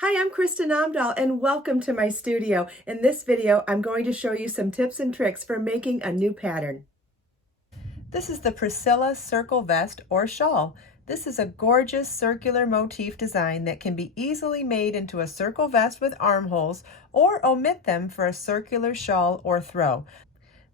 Hi, I'm Kristin Omdahl and welcome to my studio. In this video, I'm going to show you some tips and tricks for making a new pattern. This is the Priscilla circle vest or shawl. This is a gorgeous circular motif design that can be easily made into a circle vest with armholes or omit them for a circular shawl or throw.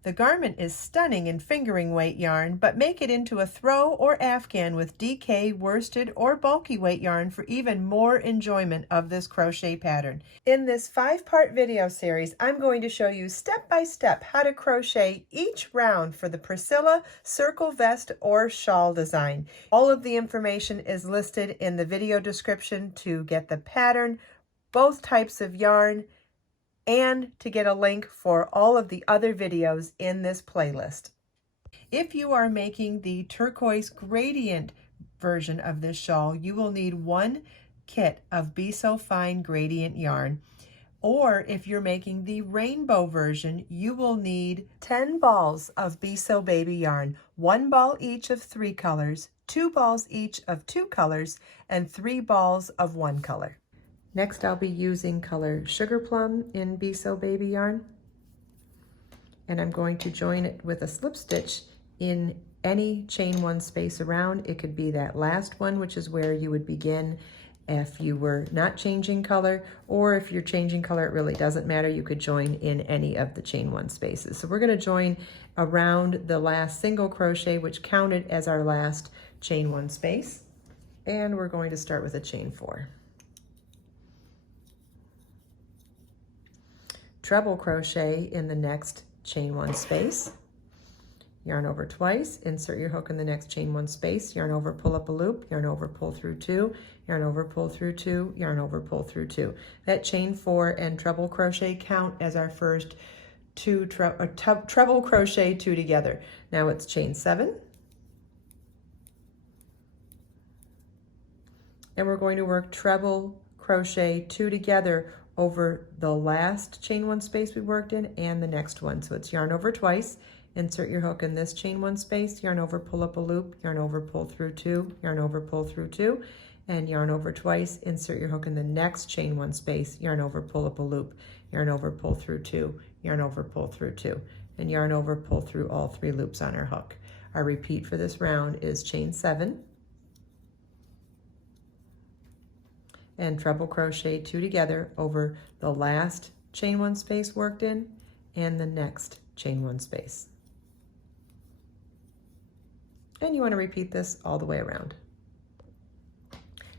The garment is stunning in fingering weight yarn, but make it into a throw or afghan with DK, worsted, or bulky weight yarn for even more enjoyment of this crochet pattern. In this 5-part video series, I'm going to show you step by step how to crochet each round for the Priscilla circle vest or shawl design. All of the information is listed in the video description to get the pattern, both types of yarn, and to get a link for all of the other videos in this playlist. If you are making the turquoise gradient version of this shawl, you will need 1 kit of Be So Fine gradient yarn. Or if you're making the rainbow version, you will need 10 balls of Be So Baby yarn, 1 ball each of 3 colors, 2 balls each of 2 colors, and 3 balls of 1 color. Next, I'll be using color Sugar Plum in Be So Baby yarn. And I'm going to join it with a slip stitch in any chain 1 space around. It could be that last one, which is where you would begin if you were not changing color, or if you're changing color, it really doesn't matter. You could join in any of the chain 1 spaces. So we're going to join around the last single crochet, which counted as our last chain 1 space. And we're going to start with a chain 4. Treble crochet in the next chain 1 space, yarn over twice, insert your hook in the next chain 1 space, yarn over, pull up a loop, yarn over, pull through 2, yarn over, pull through 2, yarn over, pull through 2. That chain 4 and treble crochet count as our first treble crochet 2 together. Now it's chain 7, and we're going to work treble crochet 2 together over the last chain 1 space we worked in and the next one. So it's yarn over twice, insert your hook in this chain 1 space, yarn over, pull up a loop, yarn over, pull through 2, yarn over, pull through 2, and yarn over twice, insert your hook in the next chain 1 space, yarn over, pull up a loop, yarn over, pull through 2, yarn over, pull through 2, and yarn over, pull through all 3 loops on our hook. Our repeat for this round is chain 7, and treble crochet 2 together over the last chain 1 space worked in and the next chain 1 space. And you want to repeat this all the way around.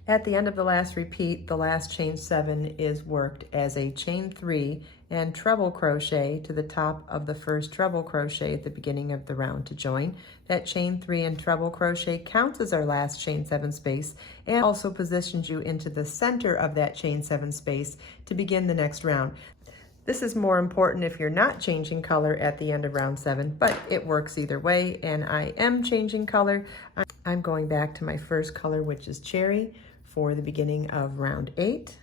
At the end of the last repeat, the last chain 7 is worked as a chain 3 and treble crochet to the top of the first treble crochet at the beginning of the round to join. That chain 3 and treble crochet counts as our last chain 7 space and also positions you into the center of that chain 7 space to begin the next round. This is more important if you're not changing color at the end of round 7, but it works either way, and I am changing color. I'm going back to my first color, which is cherry, for the beginning of round 8.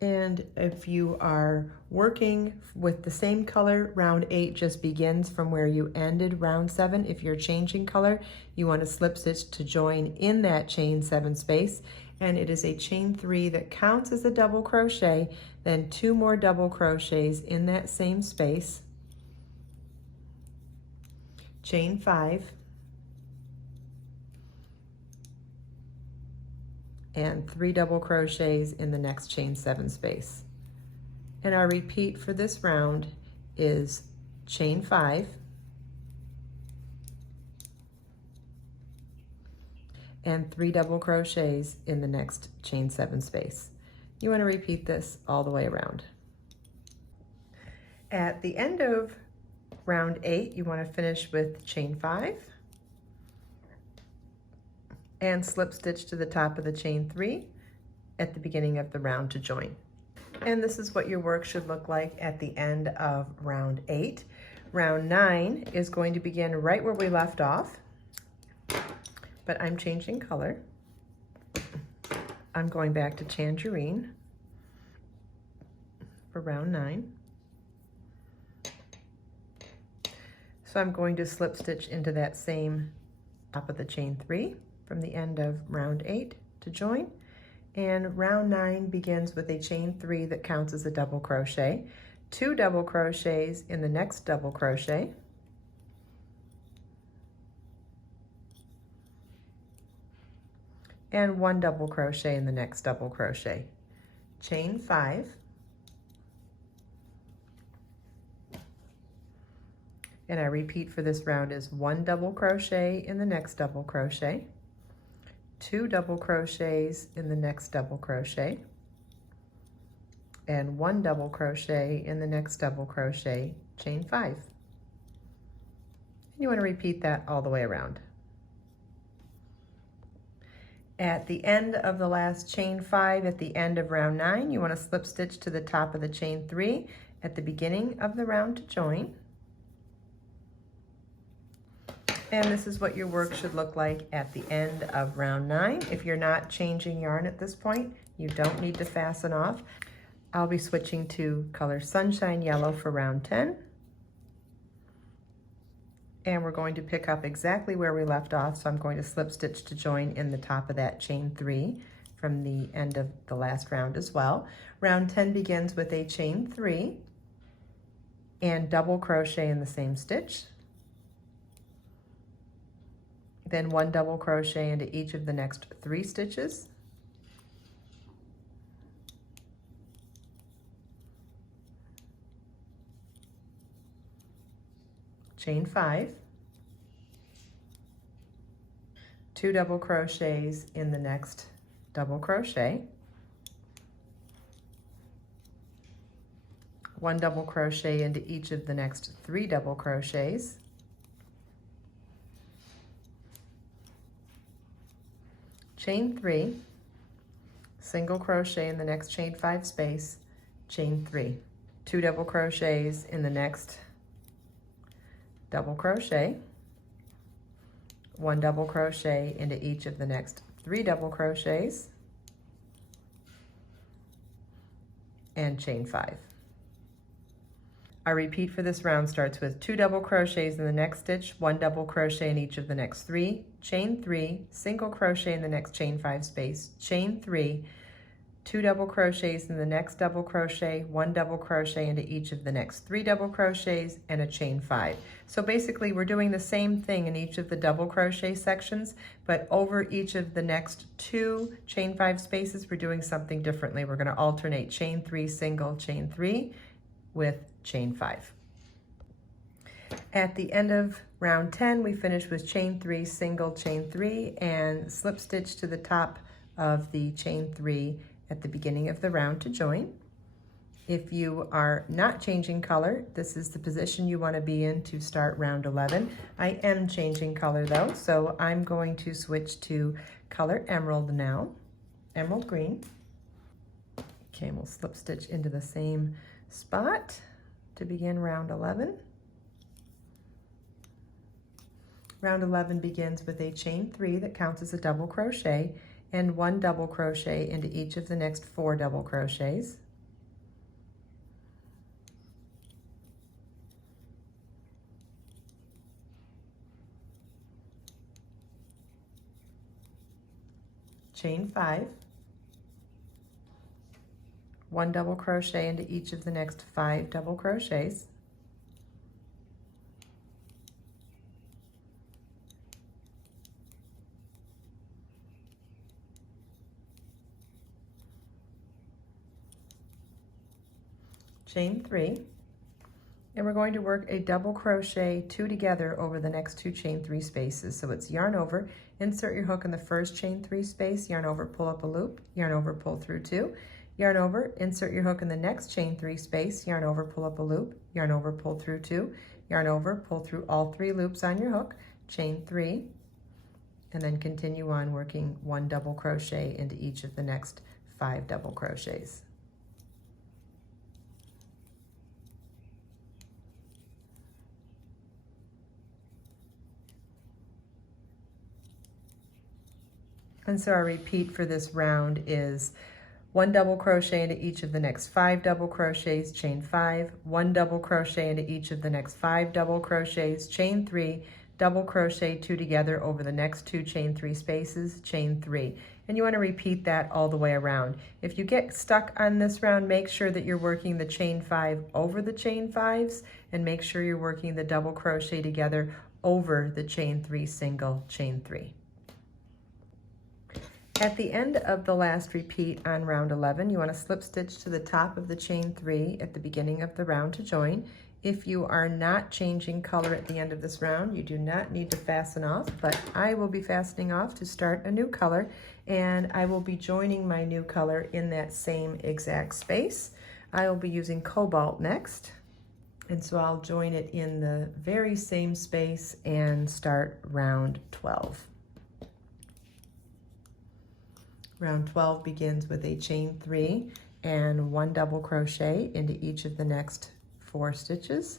And if you are working with the same color, round 8 just begins from where you ended round 7. If you're changing color, you want to slip stitch to join in that chain 7 space. And it is a chain 3 that counts as a double crochet, then 2 more double crochets in that same space, chain 5, and 3 double crochets in the next chain 7 space. And our repeat for this round is chain 5, and 3 double crochets in the next chain 7 space. You want to repeat this all the way around. At the end of round 8, you want to finish with chain 5 and slip stitch to the top of the chain 3 at the beginning of the round to join. And this is what your work should look like at the end of round 8. Round 9 is going to begin right where we left off, but I'm changing color. I'm going back to tangerine for round 9. So I'm going to slip stitch into that same top of the chain 3 from the end of round 8 to join, and round 9 begins with a chain 3 that counts as a double crochet, 2 double crochets in the next double crochet, and 1 double crochet in the next double crochet, chain 5, and I repeat for this round is 1 double crochet in the next double crochet, 2 double crochets in the next double crochet, and 1 double crochet in the next double crochet, chain 5. You want to repeat that all the way around. At the end of the last chain 5 at the end of round 9, you want to slip stitch to the top of the chain 3 at the beginning of the round to join. And this is what your work should look like at the end of round 9. If you're not changing yarn at this point, you don't need to fasten off. I'll be switching to color Sunshine Yellow for round 10. And we're going to pick up exactly where we left off, so I'm going to slip stitch to join in the top of that chain 3 from the end of the last round as well. Round 10 begins with a chain 3 and double crochet in the same stitch. Then 1 double crochet into each of the next 3 stitches. Chain 5. 2 double crochets in the next double crochet. 1 double crochet into each of the next 3 double crochets. Chain 3, single crochet in the next chain 5 space, chain 3, 2 double crochets in the next double crochet, 1 double crochet into each of the next 3 double crochets, and chain 5. Our repeat for this round starts with 2 double crochets in the next stitch, 1 double crochet in each of the next 3, chain 3, single crochet in the next chain 5 space, chain 3, 2 double crochets in the next double crochet, 1 double crochet into each of the next 3 double crochets, and a chain 5. So basically we're doing the same thing in each of the double crochet sections, but over each of the next 2 chain 5 spaces we're doing something differently. We're going to alternate chain 3, single, chain 3 with chain 5. At the end of round 10, we finish with chain 3, single, chain 3, and slip stitch to the top of the chain 3 at the beginning of the round to join. If you are not changing color, this is the position you want to be in to start round 11. I am changing color though, so I'm going to switch to color Emerald now, emerald green. Okay, and we'll slip stitch into the same spot to begin round 11. Round 11 begins with a chain 3 that counts as a double crochet and 1 double crochet into each of the next 4 double crochets. Chain 5. 1 double crochet into each of the next 5 double crochets. Chain 3, and we're going to work a double crochet 2 together over the next 2 chain 3 spaces. So it's yarn over, insert your hook in the first chain 3 space, yarn over, pull up a loop, yarn over, pull through 2, yarn over, insert your hook in the next chain 3 space, yarn over, pull up a loop, yarn over, pull through 2, yarn over, pull through all 3 loops on your hook, chain 3, and then continue on working 1 double crochet into each of the next 5 double crochets. And so our repeat for this round is 1 double crochet into each of the next 5 double crochets, chain 5, 1 double crochet into each of the next 5 double crochets, chain 3, double crochet 2 together over the next 2 chain 3 spaces, chain 3. And you want to repeat that all the way around. If you get stuck on this round, make sure that you're working the chain 5 over the chain 5s, and make sure you're working the double crochet together over the chain 3 single, chain 3. At the end of the last repeat on round 11, you want to slip stitch to the top of the chain 3 at the beginning of the round to join. If you are not changing color at the end of this round, you do not need to fasten off, but I will be fastening off to start a new color, and I will be joining my new color in that same exact space. I will be using Cobalt next, and so I'll join it in the very same space and start round 12. Round 12 begins with a chain 3 and 1 double crochet into each of the next 4 stitches.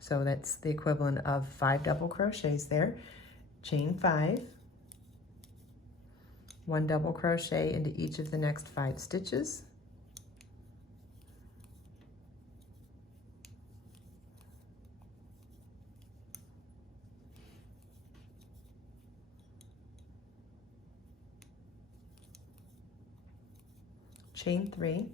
So that's the equivalent of 5 double crochets there. Chain 5, 1 double crochet into each of the next 5 stitches. Chain 3,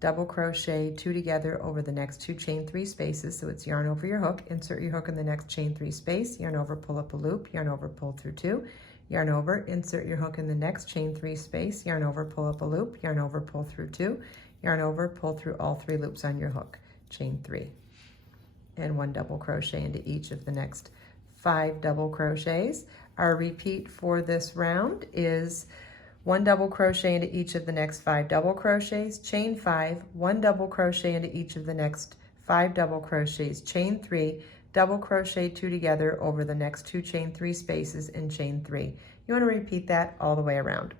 double crochet 2 together over the next 2 chain 3 spaces, so it's yarn over your hook, insert your hook in the next chain 3 space, yarn over, pull up a loop, yarn over, pull through 2, yarn over, insert your hook in the next chain 3 space, yarn over, pull up a loop, yarn over, pull through 2, yarn over, pull through all 3 loops on your hook, chain 3, and 1 double crochet into each of the next 5 double crochets. Our repeat for this round is 1 double crochet into each of the next 5 double crochets, chain 5, 1 double crochet into each of the next 5 double crochets, chain 3, double crochet 2 together over the next 2 chain 3 spaces, and chain 3. You want to repeat that all the way around.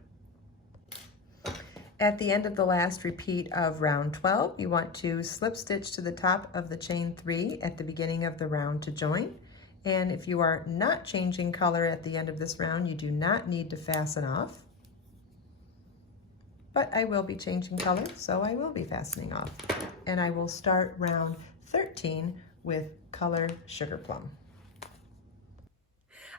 At the end of the last repeat of round 12, you want to slip stitch to the top of the chain 3 at the beginning of the round to join. And if you are not changing color at the end of this round, you do not need to fasten off. But I will be changing color, so I will be fastening off. And I will start round 13 with color Sugar Plum.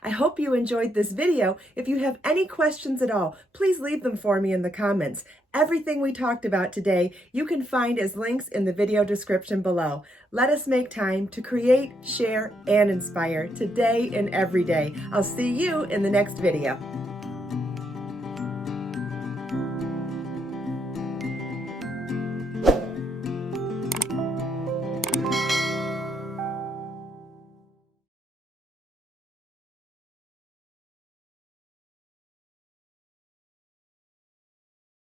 I hope you enjoyed this video. If you have any questions at all, please leave them for me in the comments. Everything we talked about today, you can find as links in the video description below. Let us make time to create, share, and inspire today and every day. I'll see you in the next video.